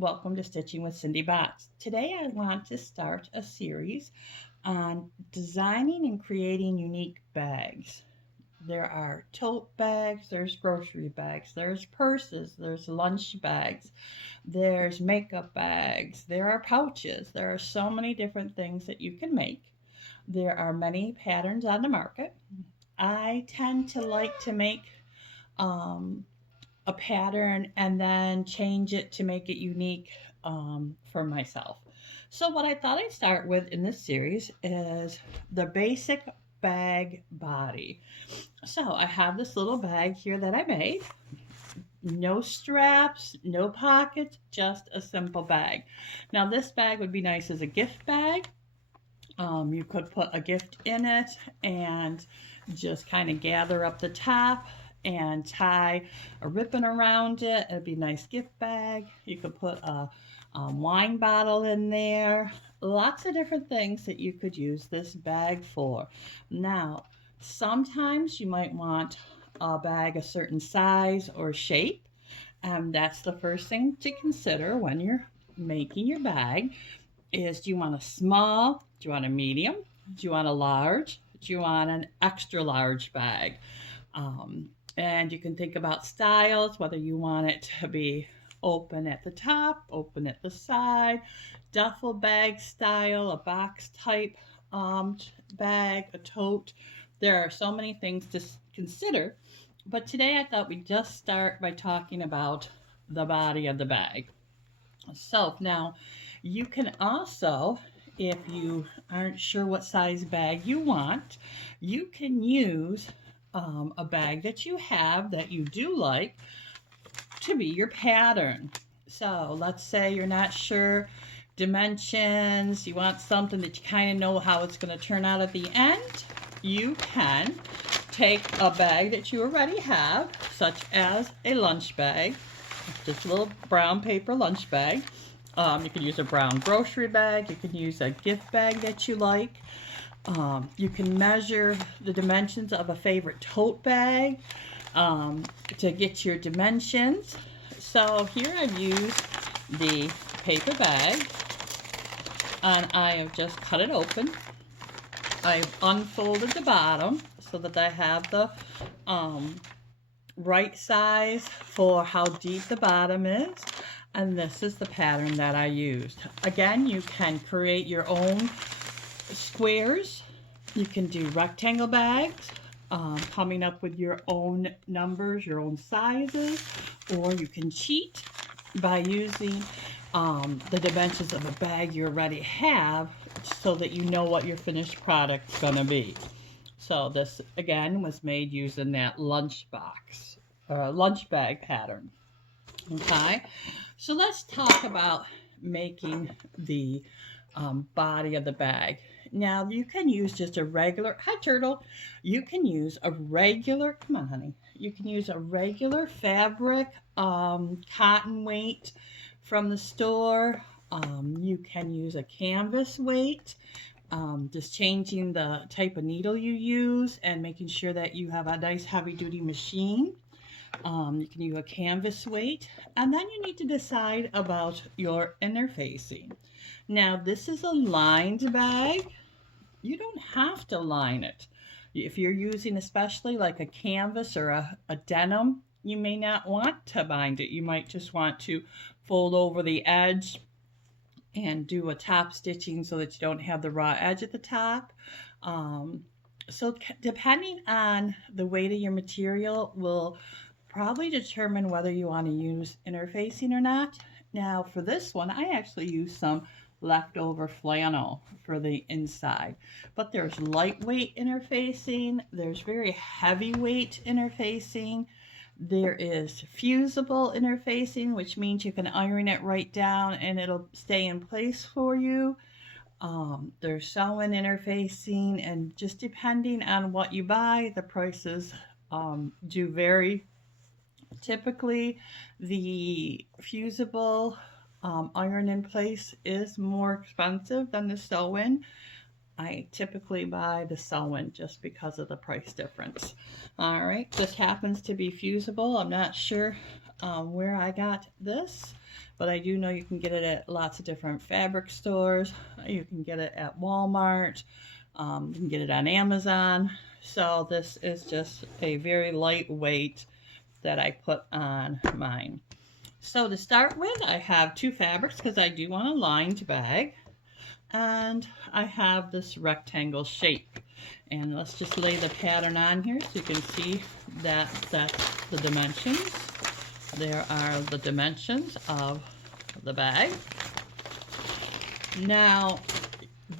Welcome to Stitching with Cindy Botts. Today I want to start a series on designing and creating unique bags. There are tote bags, there's grocery bags, there's purses, there's lunch bags, there's makeup bags, there are pouches. There are so many different things that you can make. There are many patterns on the market. I tend to like to make um, a pattern and then change it to make it unique for myself. So what I thought I'd start with in this series is the basic bag body. So I have this little bag here that I made. No straps, no pockets, just a simple bag. Now this bag would be nice as a gift bag. You could put a gift in it and just kind of gather up the top and tie a ribbon around it. It'd be a nice gift bag. You could put a wine bottle in there. Lots of different things that you could use this bag for. Now, sometimes you might want a bag a certain size or shape. That's the first thing to consider when you're making your bag is, do you want a small, do you want a medium, do you want a large, do you want an extra large bag? And you can think about styles, whether you want it to be open at the top, open at the side, duffel bag style, a box type bag, a tote. There are so many things to consider, but today I thought we'd just start by talking about the body of the bag. So now you can also, if you aren't sure what size bag you want, you can use a bag that you have that you do like to be your pattern. So let's say you're not sure dimensions, you want something that you kind of know how it's going to turn out at the end. You can take a bag that you already have, such as a lunch bag, just a little brown paper lunch bag. You can use a brown grocery bag. You can use a gift bag that you like. You can measure the dimensions of a favorite tote bag to get your dimensions. So here I've used the paper bag and I have just cut it open. I've unfolded the bottom so that I have the right size for how deep the bottom is. And this is the pattern that I used. Again, you can create your own squares. You can do rectangle bags, coming up with your own numbers, your own sizes, or you can cheat by using the dimensions of a bag you already have so that you know what your finished product's gonna be. So this, again, was made using that lunch bag pattern. Okay, so let's talk about making the body of the bag. Now you can use just a regular, hi turtle, you can use a regular, come on honey, you can use a regular fabric cotton weight from the store. You can use a canvas weight, just changing the type of needle you use and making sure that you have a nice heavy duty machine. You can use a canvas weight, and then you need to decide about your interfacing. Now this is a lined bag. You don't have to line it. If you're using especially like a canvas or a denim, you may not want to bind it. You might just want to fold over the edge and do a top stitching so that you don't have the raw edge at the top. So depending on the weight of your material will probably determine whether you want to use interfacing or not. Now for this one, I actually used some leftover flannel for the inside, but there's lightweight interfacing, there's very heavyweight interfacing, there is fusible interfacing, which means you can iron it right down and it'll stay in place for you. There's sew-in interfacing, and just depending on what you buy, the prices do vary. Typically, the fusible iron in place is more expensive than the sew-in. I typically buy the sew-in just because of the price difference. All right, this happens to be fusible. I'm not sure where I got this, but I do know you can get it at lots of different fabric stores. You can get it at Walmart. You can get it on Amazon. So this is just a very lightweight that I put on mine. So to start with, I have two fabrics because I do want a lined bag. And I have this rectangle shape. And let's just lay the pattern on here so you can see that that's the dimensions. There are the dimensions of the bag. Now,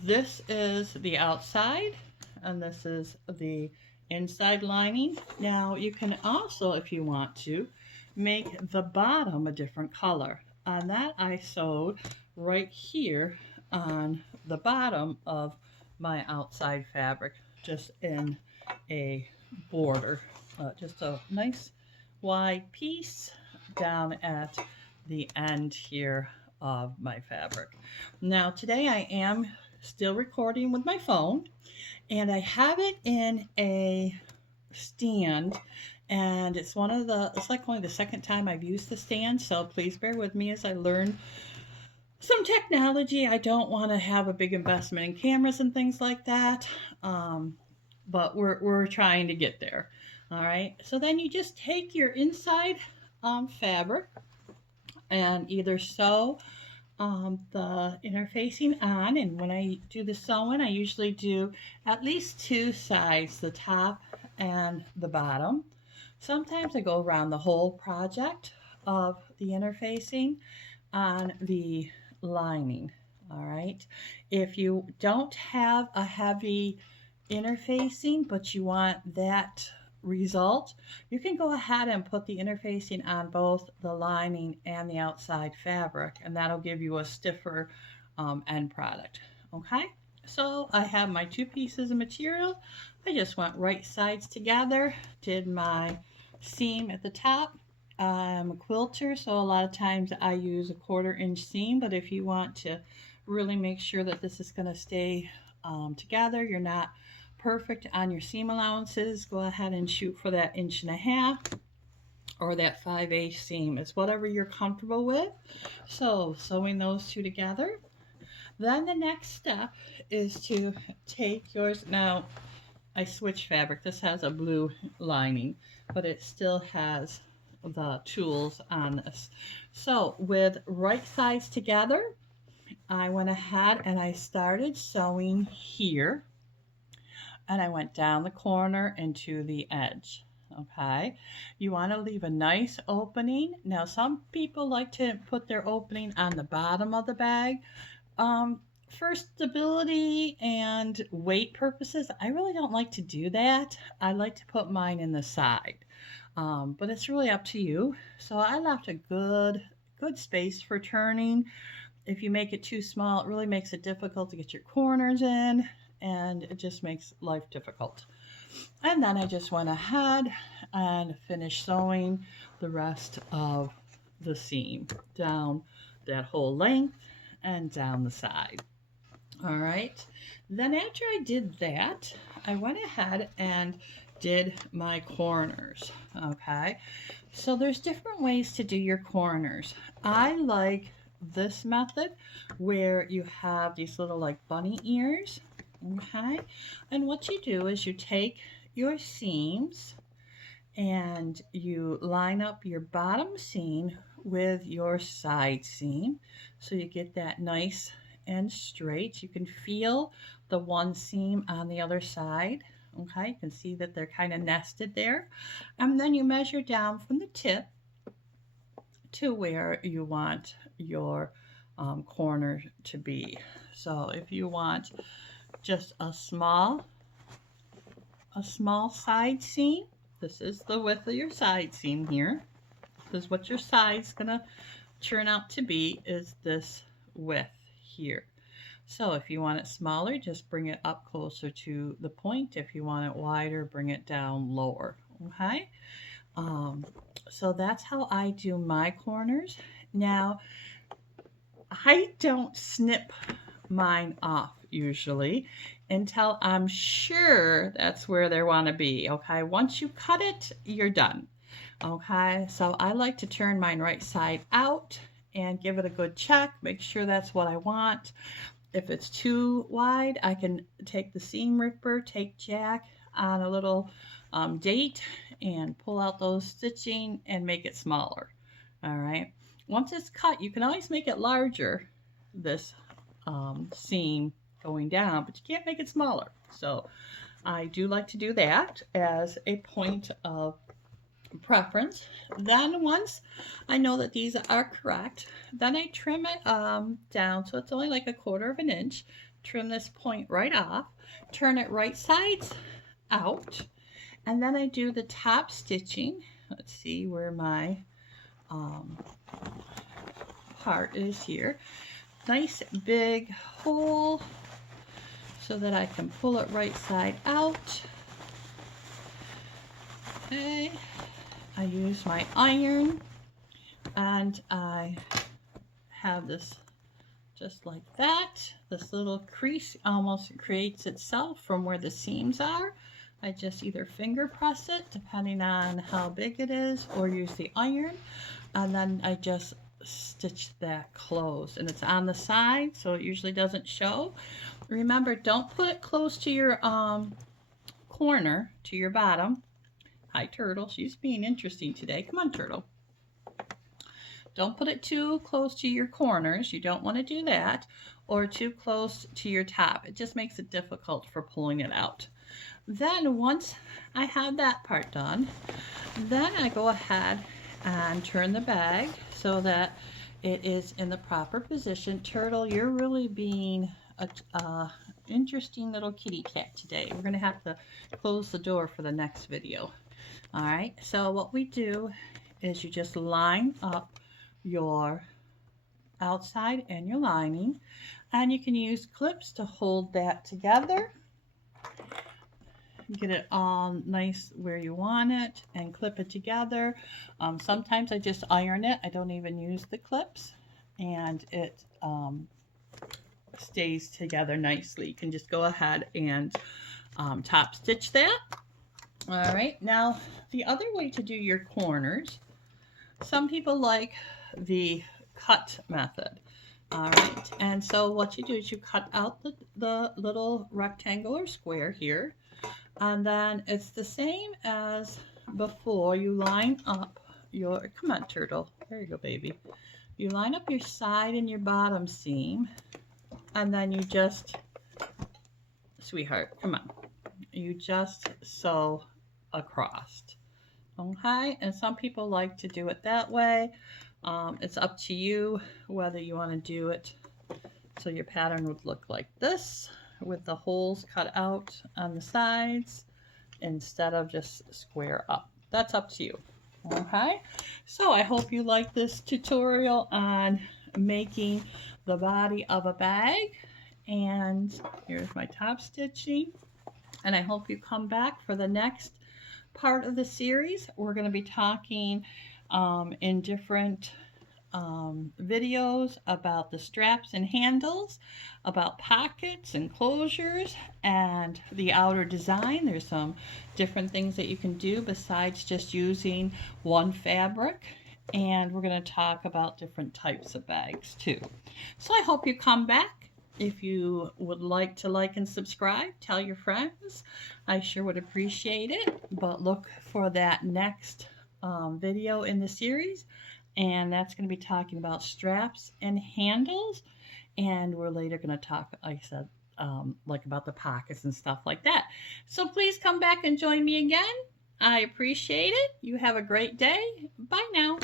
this is the outside, and this is the inside lining. Now, you can also, if you want to, make the bottom a different color. On that, I sewed right here on the bottom of my outside fabric, just in a border, just a nice wide piece down at the end here of my fabric. Now today I am still recording with my phone, and I have it in a stand, and it's like only the second time I've used the stand, so please bear with me as I learn some technology. I don't want to have a big investment in cameras and things like that, but we're trying to get there. All right, so then you just take your inside fabric and either sew the interfacing on, and when I do the sewing, I usually do at least two sides, the top and the bottom. Sometimes I go around the whole project of the interfacing on the lining. All right, if you don't have a heavy interfacing but you want that result, you can go ahead and put the interfacing on both the lining and the outside fabric, and that'll give you a stiffer end product. Okay, so I have my two pieces of material. I just went right sides together, did my seam at the top. I'm a quilter, so a lot of times I use a 1/4 inch seam, but if you want to really make sure that this is going to stay together, you're not perfect on your seam allowances, go ahead and shoot for that 1.5 inches or that 5/8 seam. It's whatever you're comfortable with. So sewing those two together. Then the next step is to take yours. Now I switched fabric. This has a blue lining, but it still has the tools on this. So with right sides together, I went ahead and I started sewing here, and I went down the corner into the edge. Okay, you want to leave a nice opening. Now some people like to put their opening on the bottom of the bag. For stability and weight purposes, I really don't like to do that. I like to put mine in the side, but it's really up to you. So I left a good space for turning. If you make it too small, it really makes it difficult to get your corners in, and it just makes life difficult. And then I just went ahead and finished sewing the rest of the seam down that whole length and down the side. All right, then after I did that, I went ahead and did my corners. Okay, so there's different ways to do your corners. I like this method where you have these little like bunny ears. Okay, and what you do is you take your seams and you line up your bottom seam with your side seam so you get that nice and straight. You can feel the one seam on the other side. Okay, you can see that they're kind of nested there, and then you measure down from the tip to where you want your corner to be. So if you want just a small side seam, this is the width of your side seam here. This is what your side's gonna turn out to be, is this width here. So if you want it smaller, just bring it up closer to the point. If you want it wider, bring it down lower. Okay, so that's how I do my corners. Now I don't snip mine off usually until I'm sure that's where they want to be. Okay, once you cut it, you're done. Okay, so I like to turn mine right side out and give it a good check. Make sure that's what I want. If it's too wide, I can take the seam ripper, take Jack on a little date and pull out those stitching and make it smaller. All right. Once it's cut, you can always make it larger, this seam going down, but you can't make it smaller. So I do like to do that as a point of preference. Then once I know that these are correct, then I trim it down so it's only like 1/4 of an inch. Trim this point right off, turn it right sides out, and then I do the top stitching. Let's see where my part is here. Nice big hole so that I can pull it right side out. Okay. I use my iron and I have this just like that. This little crease almost creates itself from where the seams are. I just either finger press it depending on how big it is or use the iron, and then I just stitch that closed, and it's on the side so it usually doesn't show. Remember, don't put it close to your corner, to your bottom. Hi, Turtle. She's being interesting today. Come on, Turtle. Don't put it too close to your corners. You don't want to do that. Or too close to your top. It just makes it difficult for pulling it out. Then once I have that part done, then I go ahead and turn the bag so that it is in the proper position. Turtle, you're really being a interesting little kitty cat today. We're going to have to close the door for the next video. All right, so what we do is you just line up your outside and your lining, and you can use clips to hold that together. Get it all nice where you want it and clip it together. Sometimes I just iron it. I don't even use the clips, and it stays together nicely. You can just go ahead and top stitch that. All right, now the other way to do your corners, some people like the cut method. All right, and so what you do is you cut out the little rectangular square here, and then it's the same as before. You line up your, come on, Turtle, there you go, baby. You line up your side and your bottom seam, and then you just, sweetheart, come on, you just sew across. Okay, and some people like to do it that way. It's up to you whether you want to do it so your pattern would look like this with the holes cut out on the sides instead of just square up. That's up to you. Okay, so I hope you like this tutorial on making the body of a bag, and here's my top stitching, and I hope you come back for the next part of the series. We're going to be talking in different videos about the straps and handles, about pockets and closures, and the outer design. There's some different things that you can do besides just using one fabric, and we're going to talk about different types of bags too. So I hope you come back. If you would like to like and subscribe, tell your friends. I sure would appreciate it. But look for that next video in the series, and that's going to be talking about straps and handles, and we're later going to talk, like I said, like about the pockets and stuff like that. So please come back and join me again. I appreciate it. You have a great day. Bye now.